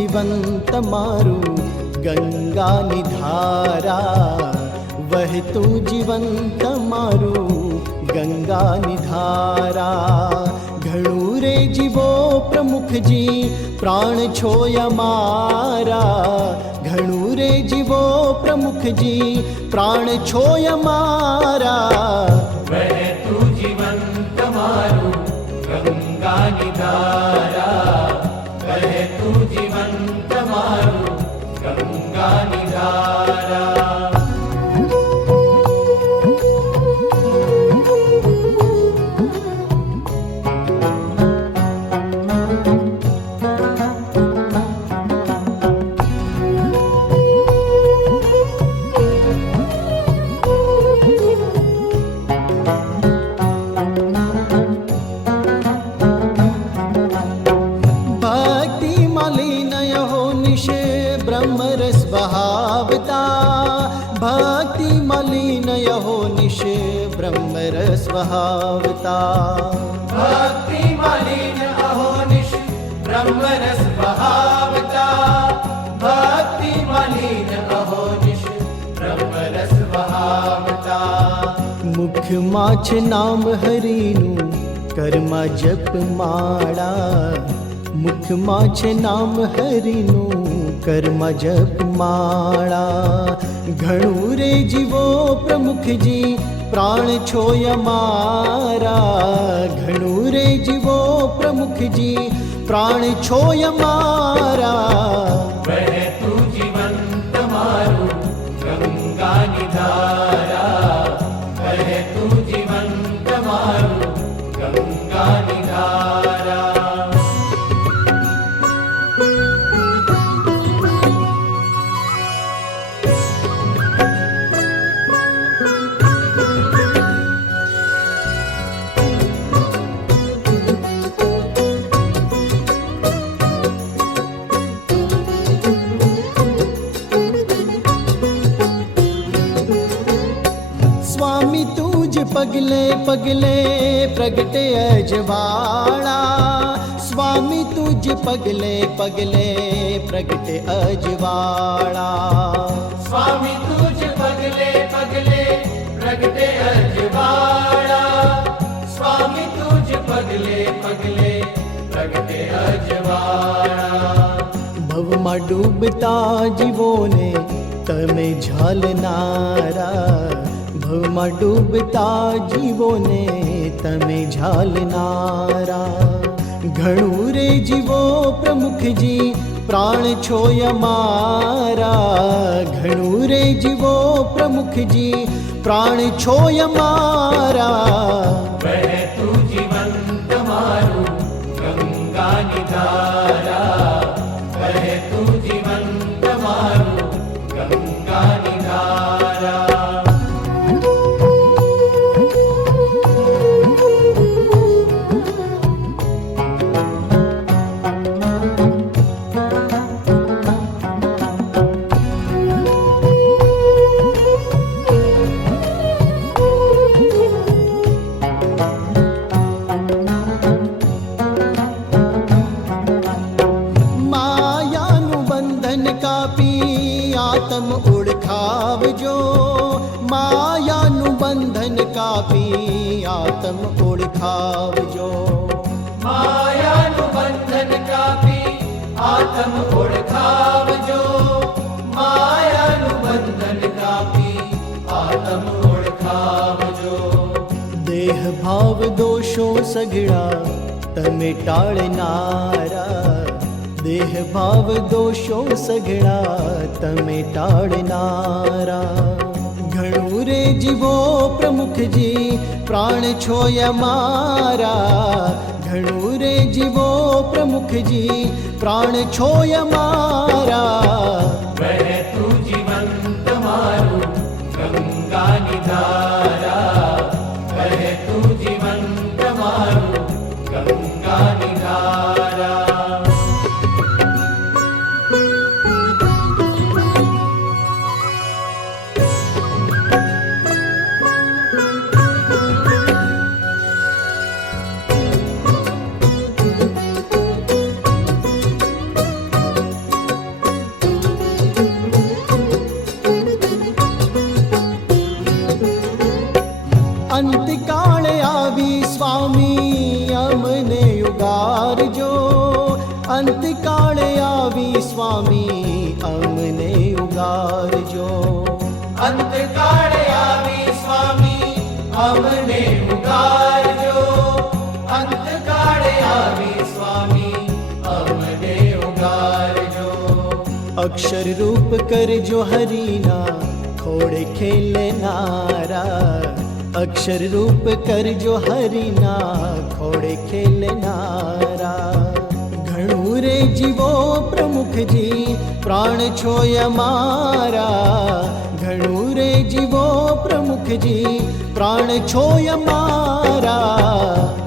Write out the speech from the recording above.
जीवंत मारू, गंगा निधारा। वह तू जीवंत मारू, गंगा निधारा। घणूरे जीवो प्रमुख जी, प्राण छोय मारा। घणूरे जीवो प्रमुख जी, प्राण छोय मारा। वह तू जीवंत मारू, गंगा निधारा। બ્રહ્મરસ વહાવતા ભક્તિ મલિન બ્રહ્મ રસ વહાવતા ભક્તિ મલિન બ્રહ્મ રસ વહાવતા મુખમાં છે નામ હરિનું કર્મા જપ માળા મુખમાં છે નામ હરિનું કર્મ જપ માળા ઘણું રે જીવો પ્રમુખજી પ્રાણ છોય મારા ઘણું રે જીવો પ્રમુખજી. પ્રાણ છોય અમારા ਪਗਲੇ ਪਗਲੇ ਪ੍ਰਗਟਿਆ ਜਵਾਲਾ स्वामी तुझ पगले पगले प्रगट अजवाड़ा स्वामी तुझ पगले पगले प्रगट अजवाड़ा स्वामी तुझ पगले पगले प्रगट अजवाड़ा भवमा डूबता जीवों ने तमें झलनारा ભવમાં ડૂબતા જીવોને તમે ઝાલનારા ઘણું રે જીવો પ્રમુખજી પ્રાણ છો અમારા ઘણું રે જીવો પ્રમુખજી પ્રાણ છો અમારા આત્મ ઓળખાવજો માયાનું બંધન કાપી આત્મ ઓળખાવજો માયાનું બંધન કાપી આત્મ ઓળખાવજો માયાનું બંધન કાપી આત્મ ઓળખાવજો દેહ ભાવ દોષો સઘળા તમે ટાળનારા દેહ ભાવ દોષો સઘળા, તમે ટાળનારા. ઘણું રે જીવો પ્રમુખજી પ્રાણ છો અમારા ઘણું રે જીવો પ્રમુખજી પ્રાણ છો અમારા અંતકાળે આવી સ્વામી અમને ઉગારજો. અંતકાળે આવી સ્વામી અમને ઉગારજો. અંતકાળે આવી સ્વામી અમને ઉગારજો. અક્ષર રૂપ કરજો હરિના ખોડે ખેલનારા અક્ષર રૂપ કરજો હરિના ખોડે ખેલનારા જીવો પ્રમુખજી પ્રાણ છો અમારા ઘણું રે જીવો પ્રમુખજી પ્રાણ છો અમારા